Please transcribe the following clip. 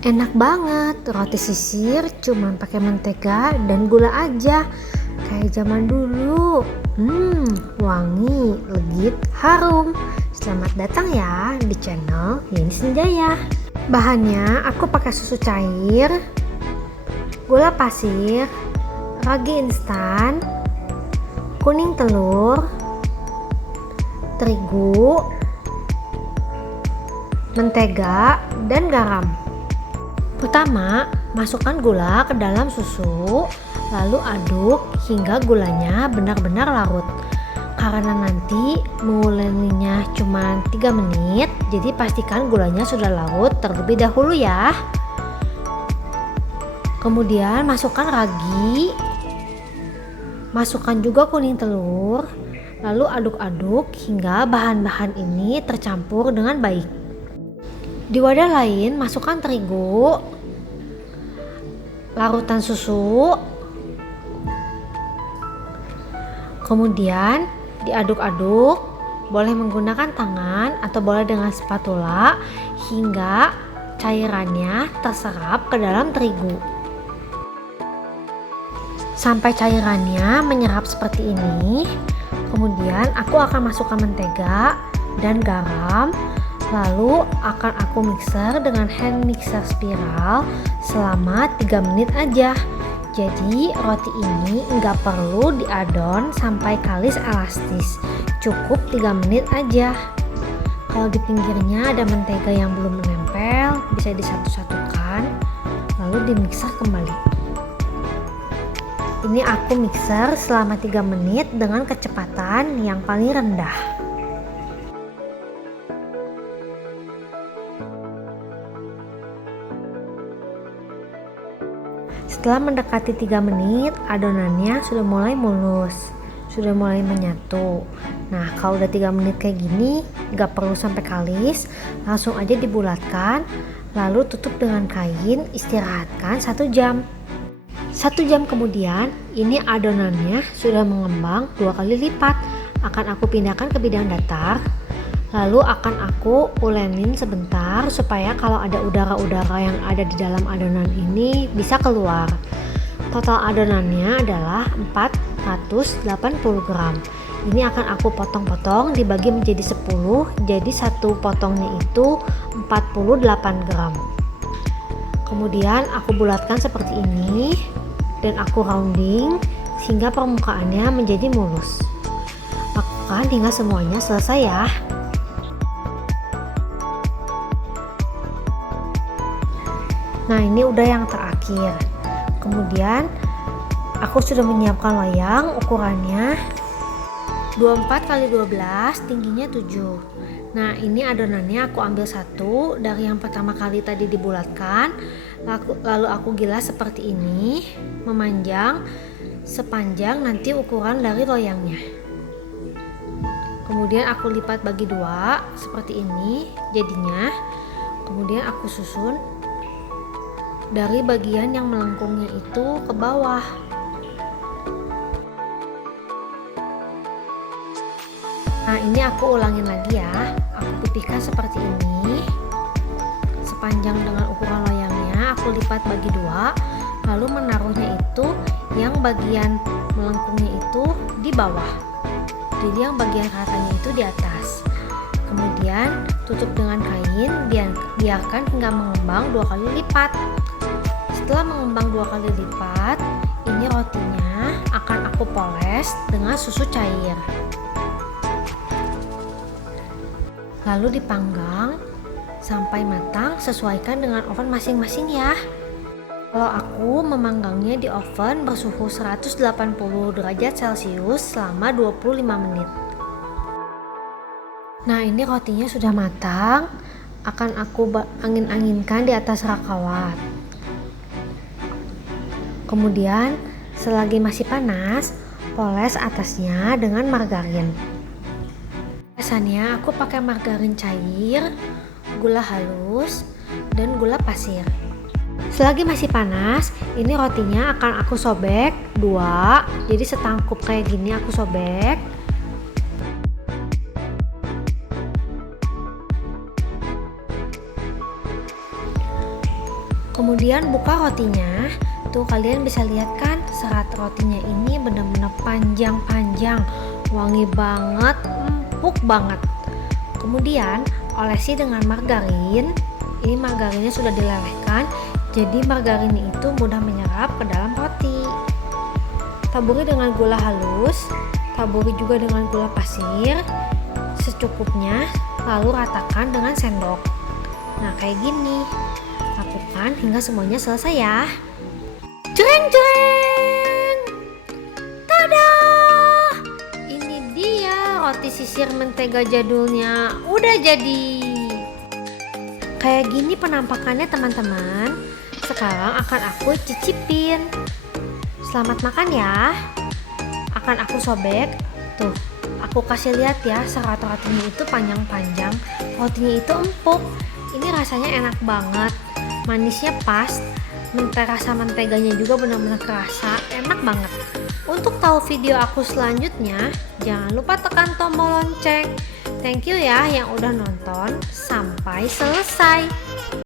Enak banget, roti sisir cuman pakai mentega dan gula aja. Kayak zaman dulu. Wangi, legit, harum. Selamat datang ya di channel Yeni Senjaya. Bahannya aku pakai susu cair, gula pasir, ragi instan, kuning telur, terigu, mentega, dan garam. Pertama, masukkan gula ke dalam susu, lalu aduk hingga gulanya benar-benar larut. Karena nanti menguleninya cuma 3 menit, jadi pastikan gulanya sudah larut terlebih dahulu ya. Kemudian masukkan ragi, masukkan juga kuning telur, lalu aduk-aduk hingga bahan-bahan ini tercampur dengan baik. Di wadah lain masukkan terigu, larutan susu, kemudian diaduk-aduk, boleh menggunakan tangan atau boleh dengan spatula hingga cairannya terserap ke dalam terigu. Sampai cairannya menyerap seperti ini, kemudian aku akan masukkan mentega dan garam. Lalu akan aku mixer dengan hand mixer spiral selama 3 menit aja. Jadi roti ini nggak perlu diadon sampai kalis elastis, cukup 3 menit aja. Kalau di pinggirnya ada mentega yang belum menempel, bisa disatu-satukan lalu dimixer kembali. Ini aku mixer selama 3 menit dengan kecepatan yang paling rendah. Setelah mendekati 3 menit, adonannya sudah mulai mulus, sudah mulai menyatu. Nah, kalau udah 3 menit kayak gini, gak perlu sampai kalis, langsung aja dibulatkan, lalu tutup dengan kain, istirahatkan 1 jam. 1 jam kemudian, ini adonannya sudah mengembang 2 kali lipat. Akan aku pindahkan ke bidang datar, lalu akan aku ulenin sebentar supaya kalau ada udara-udara yang ada di dalam adonan ini bisa keluar. Total adonannya adalah 480 gram. Ini akan aku potong-potong dibagi menjadi 10, jadi satu potongnya itu 48 gram. Kemudian aku bulatkan seperti ini dan aku rounding sehingga permukaannya menjadi mulus. Lakukan hingga semuanya selesai ya. Nah, ini udah yang terakhir. Kemudian aku sudah menyiapkan loyang, ukurannya 24 x 12, tingginya 7. Nah, ini adonannya aku ambil satu dari yang pertama kali tadi dibulatkan, lalu aku gilas seperti ini, memanjang sepanjang nanti ukuran dari loyangnya. Kemudian aku lipat bagi 2 seperti ini jadinya. Kemudian aku susun dari bagian yang melengkungnya itu ke bawah. Nah, ini aku ulangin lagi ya. Aku pipihkan seperti ini. Sepanjang dengan ukuran loyangnya aku lipat bagi 2, lalu menaruhnya itu yang bagian melengkungnya itu di bawah. Jadi yang bagian ratanya itu di atas. Kemudian tutup dengan kain, biarkan hingga mengembang 2 kali lipat. Setelah mengembang 2 kali lipat, ini rotinya akan aku poles dengan susu cair. Lalu dipanggang sampai matang, sesuaikan dengan oven masing-masing ya. Kalau aku memanggangnya di oven bersuhu 180 derajat Celcius selama 25 menit. Nah, ini rotinya sudah matang, akan aku angin-anginkan di atas rak kawat. Kemudian selagi masih panas, poles atasnya dengan margarin. Biasanya aku pakai margarin cair, gula halus, dan gula pasir. Selagi masih panas, ini rotinya akan aku sobek 2, jadi setangkup kayak gini aku sobek. Kemudian buka rotinya. Tuh kalian bisa lihat kan, serat rotinya ini benar-benar panjang-panjang, wangi banget, empuk banget. Kemudian olesi dengan margarin. Ini margarinnya sudah dilelehkan, jadi margarin itu mudah menyerap ke dalam roti. Taburi dengan gula halus, taburi juga dengan gula pasir secukupnya, lalu ratakan dengan sendok. Nah kayak gini, lakukan hingga semuanya selesai ya. Jreng jreng, tada! Ini dia roti sisir mentega jadulnya, udah jadi. Kayak gini penampakannya teman-teman. Sekarang akan aku cicipin. Selamat makan ya. Akan aku sobek. Tuh, aku kasih lihat ya, serat rotinya itu panjang-panjang, rotinya itu empuk. Ini rasanya enak banget, manisnya pas, rasa menteganya juga benar-benar kerasa, enak banget. Untuk tahu video aku selanjutnya, jangan lupa tekan tombol lonceng. Thank you ya yang udah nonton sampai selesai.